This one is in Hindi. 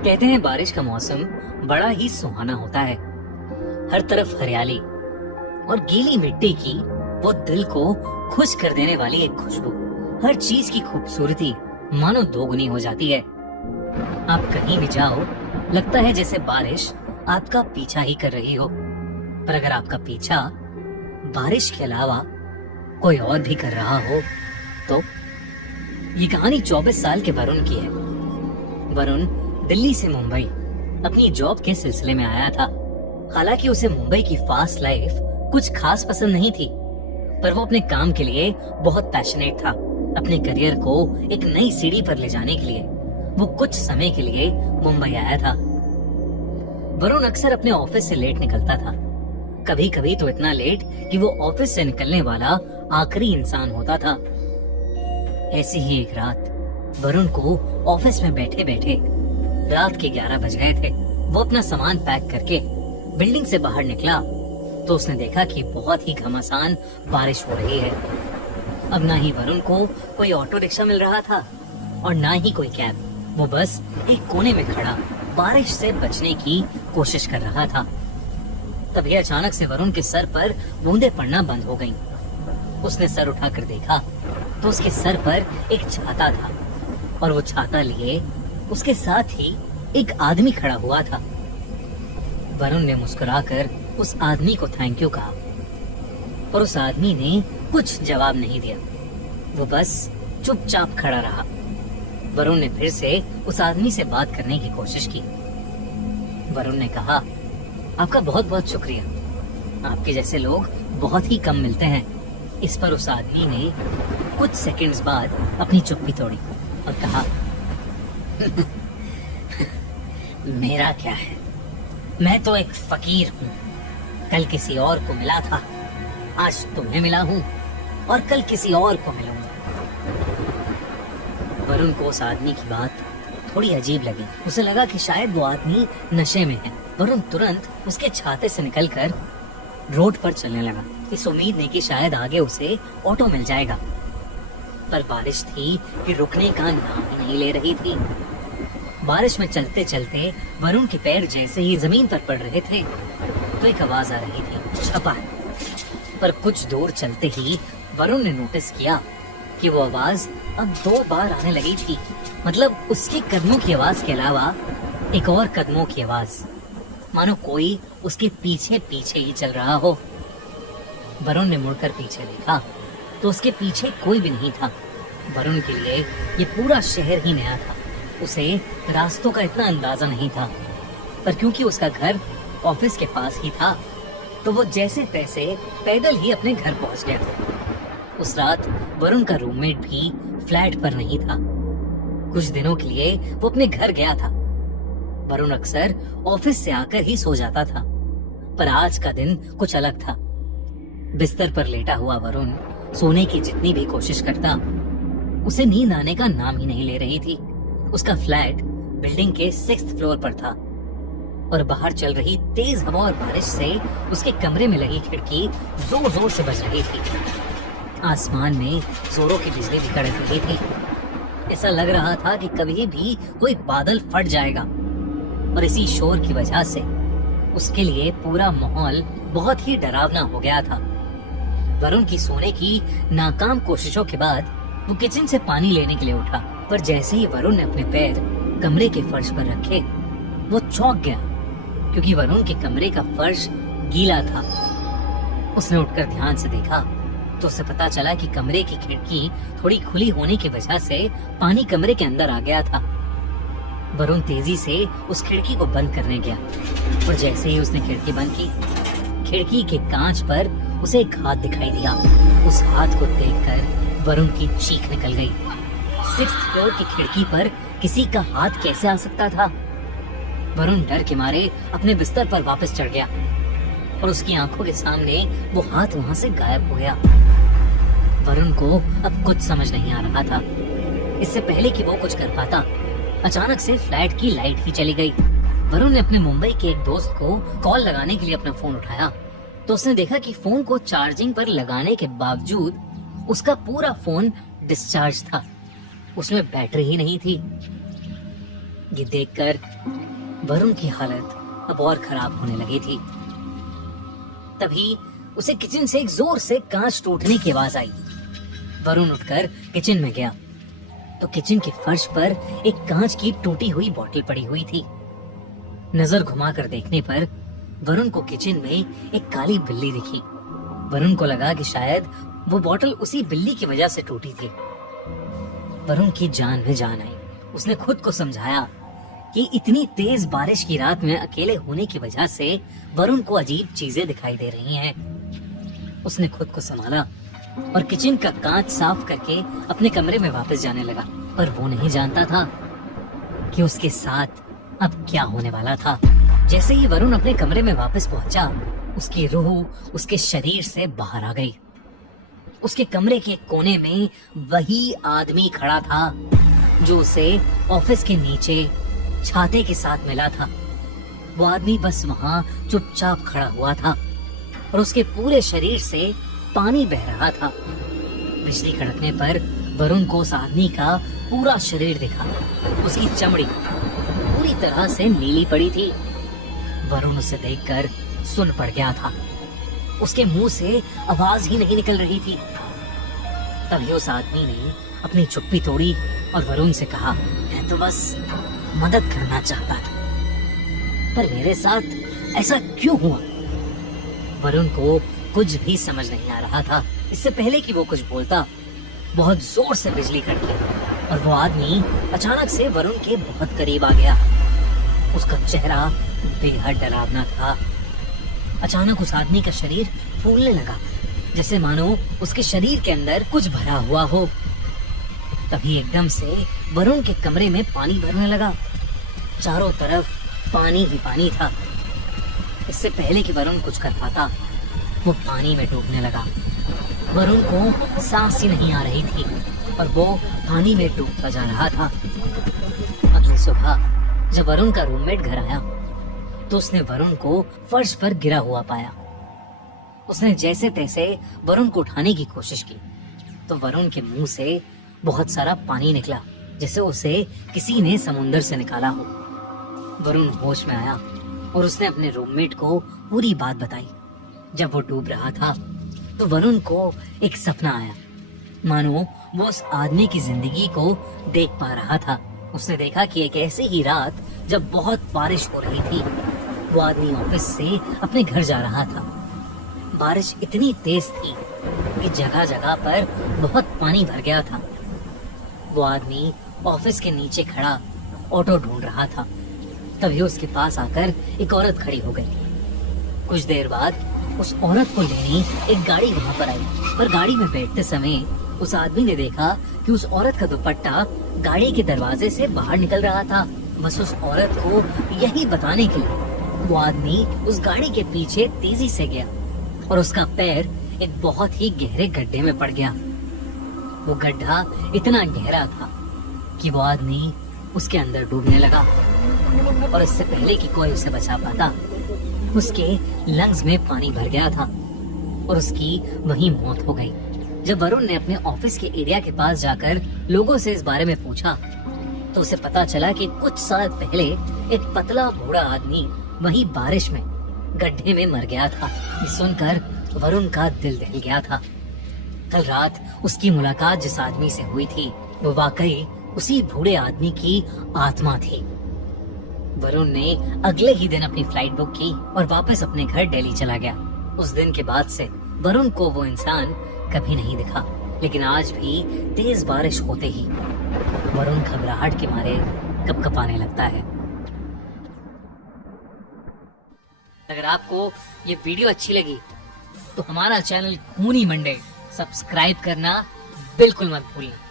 कहते हैं बारिश का मौसम बड़ा ही सुहाना होता है। हर तरफ हरियाली और गीली मिट्टी की वो दिल को खुश कर देने वाली एक खुशबू। हर चीज की खूबसूरती मानो दोगुनी हो जाती है। आप कहीं भी जाओ, लगता है जैसे बारिश आपका पीछा ही कर रही हो। पर अगर आपका पीछा बारिश के अलावा कोई और भी कर रहा हो तो? ये कहानी 24 साल के वरुण की है। वरुण दिल्ली से मुंबई अपनी जॉब के सिलसिले में आया था। हालांकि उसे मुंबई की फास्ट लाइफ कुछ खास पसंद नहीं थी, पर वो अपने काम के लिए बहुत पैशनेट था। अपने करियर को एक नई सीढ़ी पर ले जाने के लिए वो कुछ समय के लिए मुंबई आया था। वरुण अक्सर अपने ऑफिस से लेट निकलता था, कभी कभी तो इतना लेट कि वो ऑफिस से निकलने वाला आखिरी इंसान होता था। ऐसी ही एक रात वरुण को ऑफिस में बैठे बैठे रात के 11 बज गए थे। वो अपना सामान पैक करके बिल्डिंग से बाहर निकला तो उसने देखा कि बहुत ही घमासान बारिश हो रही है। अब ना ही वरुण को कोई ऑटो रिक्शा मिल रहा था और ना ही कोई कैब। वो बस एक कोने में खड़ा बारिश से बचने की कोशिश कर रहा था। तभी अचानक से वरुण के सर पर बूंदें पड़ना बंद हो गईं। उसने सर उठाकर देखा तो उसके सर पर एक छाता था और वो छाता लिए उसके साथ ही एक आदमी खड़ा हुआ था। वरुण ने मुस्कुराकर उस आदमी को थैंक यू कहा, पर उस आदमी ने कुछ जवाब नहीं दिया। वो बस चुपचाप खड़ा रहा। वरुण ने फिर से उस आदमी से बात करने की कोशिश की। वरुण ने कहा, आपका बहुत बहुत शुक्रिया, आपके जैसे लोग बहुत ही कम मिलते हैं। इस पर उस आदमी ने कुछ सेकंड्स बाद अपनी चुप्पी तोड़ी और कहा, मेरा क्या है, मैं तो एक फकीर हूँ। कल किसी और को मिला था, आज तुम्हें मिला हूँ और कल किसी और को मिलूंगा। वरुण को उस आदमी की बात थोड़ी अजीब लगी। उसे लगा कि शायद वो आदमी नशे में है। वरुण तुरंत उसके छाते से निकलकर रोड पर चलने लगा, इस उम्मीद में कि शायद आगे उसे ऑटो मिल जाएगा। पर बारिश थी कि रुकने का नाम ही नहीं ले रही थी। बारिश में चलते चलते वरुण के पैर जैसे ही जमीन पर पड़ रहे थे तो एक आवाज आ रही थी, छपा। पर कुछ दूर चलते ही वरुण ने नोटिस किया कि वो आवाज अब 2 बार आने लगी थी। मतलब उसके कदमों की आवाज के अलावा एक और कदमों की आवाज, मानो कोई उसके पीछे पीछे ही चल रहा हो। वरुण ने मुड़कर पीछे देखा तो उसके पीछे कोई भी नहीं था। वरुण के लिए ये पूरा शहर ही नया था। उसे रास्तों का इतना अंदाजा नहीं था, पर क्योंकि उसका घर ऑफिस के पास ही था तो वो जैसे तैसे पैदल ही अपने घर पहुंच गया। उस रात वरुण का रूममेट भी फ्लैट पर नहीं था। कुछ दिनों के लिए वो अपने घर गया था। वरुण अक्सर ऑफिस से आकर ही सो जाता था, पर आज का दिन कुछ अलग था। बिस्तर पर लेटा हुआ वरुण सोने की जितनी भी कोशिश करता, उसे नींद आने का नाम ही नहीं ले रही थी। उसका फ्लैट बिल्डिंग के 6th फ्लोर पर था और बाहर चल रही तेज हवा और बारिश से उसके कमरे में लगी खिड़की जोर जोर से बज रही थी। आसमान में जोरों की बिजली भी कड़क रही थी। ऐसा लग रहा था कि कभी भी कोई बादल फट जाएगा। और इसी शोर की वजह से उसके लिए पूरा माहौल बहुत ही डरावना हो गया था। वरुण की सोने की नाकाम कोशिशों के बाद वो किचन से पानी लेने के लिए उठा, पर जैसे ही वरुण ने अपने पैर कमरे के फर्श पर रखे वो चौंक गया, क्योंकि वरुण के कमरे का फर्श गीला था। उसने उठकर ध्यान से देखा तो उसे पता चला कि कमरे की खिड़की थोड़ी खुली होने की वजह से पानी कमरे के अंदर आ गया था। वरुण तेजी से उस खिड़की को बंद करने गया और जैसे ही उसने खिड़की बंद की, खिड़की के कांच पर उसे एक हाथ दिखाई दिया। उस हाथ को देखकर वरुण की चीख निकल गई। 6th फ्लोर की खिड़की पर किसी का हाथ कैसे आ सकता था? वरुण डर के मारे अपने बिस्तर पर वापस चढ़ गया और उसकी आंखों के सामने वो हाथ वहां से गायब हो गया। वरुण को अब कुछ समझ नहीं आ रहा था। इससे पहले कि वो कुछ कर पाता, अचानक से फ्लैट की लाइट ही चली गई। वरुण ने अपने मुंबई के एक दोस्त को कॉल लगाने के लिए अपना फोन उठाया तो उसने देखा कि फोन को चार्जिंग पर लगाने के बावजूद उसका पूरा फोन डिस्चार्ज था, उसमें बैटरी ही नहीं थी। ये देखकर वरुण की हालत अब और खराब होने लगी थी। तभी उसे किचन से एक जोर से कांच टूटने की आवाज आई। वरुण उठकर किचन में गया तो किचन के फर्श पर एक कांच की टूटी हुई बोतल पड़ी हुई थी। नजर घुमाकर देखने पर वरुण को किचन में एक काली बिल्ली दिखी। वरुण को लगा कि शायद वो बोतल उसी बिल्ली की वजह से टूटी थी। वरुण की जान में जान आई। उसने खुद को समझाया कि इतनी तेज बारिश की रात में अकेले होने की वजह से वरुण को अजीब चीजें दिखाई दे रही हैं। उसने खुद को संभाला और किचन का कांच साफ करके अपने कमरे में वापस जाने लगा। पर वो नहीं जानता था कि उसके साथ अब क्या होने वाला था। जैसे ही वरुण अपने कमरे में वापस पहुंचा, उसकी रूह उसके शरीर से बाहर आ गई। उसके कमरे के कोने में वही आदमी खड़ा था जो उसे ऑफिस के नीचे छाते के साथ मिला था। वो आदमी बस वहां चुपचाप खड़ा हुआ था और उसके पूरे शरीर से पानी बह रहा था। बिजली कड़कने पर वरुण को उस आदमी का पूरा शरीर दिखा। उसकी चमड़ी पूरी तरह से नीली पड़ी थी। वरुण उसे देखकर सुन पड़ गया था। उसके मुंह से आवाज ही नहीं निकल रही थी। तभी उस आदमी ने अपनी चुप्पी तोड़ी और वरुण से कहा, मैं तो बस मदद करना चाहता था, पर मेरे साथ ऐसा क्यों हुआ? वरुण को कुछ भी समझ नहीं आ रहा था। इससे पहले कि वो कुछ बोलता, बहुत जोर से बिजली कड़की और वो आदमी अचानक से वरुण के बहुत करीब आ गया। उसका चेहरा बेहद डरावना था। अचानक उस आदमी का शरीर फूलने लगा, जैसे मानो उसके शरीर के अंदर कुछ भरा हुआ हो। तभी एकदम से वरुण के कमरे में पानी भरने लगा। चारों तरफ पानी ही पानी था। इससे पहले कि वरुण कुछ कर पाता, वो पानी में डूबने लगा। वरुण को सांस ही नहीं आ रही थी और वो पानी में डूबता जा रहा था। अगली सुबह जब वरुण का रूममेट घर आया तो उसने वरुण को फर्श पर गिरा हुआ पाया। उसने जैसे तैसे वरुण को उठाने की कोशिश की तो वरुण के मुंह से बहुत सारा पानी निकला, जैसे उसे किसी ने समुंदर से निकाला हो। वरुण होश में आया और उसने अपने रूममेट को पूरी बात बताई। जब वो डूब रहा था तो वरुण को एक सपना आया, मानो वो उस आदमी की जिंदगी को देख पा रहा था। उसने देखा कि एक ऐसी ही रात जब बहुत बारिश हो रही थी, वो आदमी ऑफिस से अपने घर जा रहा था। बारिश इतनी तेज थी कि जगह जगह पर बहुत पानी भर गया था। वो आदमी ऑफिस के नीचे खड़ा ऑटो ढूंढ रहा था। तभी उसके पास आकर एक औरत खड़ी हो गई। कुछ देर बाद उस औरत को लेने एक गाड़ी वहां पर आई, पर गाड़ी में बैठते समय उस आदमी ने देखा कि उस औरत का दुपट्टा गाड़ी के दरवाजे से बाहर निकल रहा था। बस उस औरत को यही बताने के लिए वो आदमी उस गाड़ी के पीछे तेजी से गया और उसका पैर एक बहुत ही गहरे गड्ढे में पड़ गया। वो गड्ढा इतना गहरा था कि वो आदमी उसके अंदर डूबने लगा और इससे पहले कि कोई उसे बचा पाता, उसके लंग्स में पानी भर गया था और उसकी वहीं मौत हो गई। जब वरुण ने अपने ऑफिस के एरिया के पास जाकर लोगों से इस बारे में पूछा तो उसे पता चला कि कुछ साल पहले एक पतला बूढ़ा आदमी वहीं बारिश में गड्ढे में मर गया था। ये सुनकर वरुण का दिल दहल गया था। कल रात उसकी मुलाकात जिस आदमी से हुई थी वो वाकई उसी बूढ़े आदमी की आत्मा थी। वरुण ने अगले ही दिन अपनी फ्लाइट बुक की और वापस अपने घर दिल्ली चला गया। उस दिन के बाद से वरुण को वो इंसान कभी नहीं दिखा, लेकिन आज भी तेज बारिश होते ही वरुण घबराहट के मारे कपकपाने लगता है। अगर आपको ये वीडियो अच्छी लगी तो हमारा चैनल खूनी मंडे सब्सक्राइब करना बिल्कुल मत भूलना।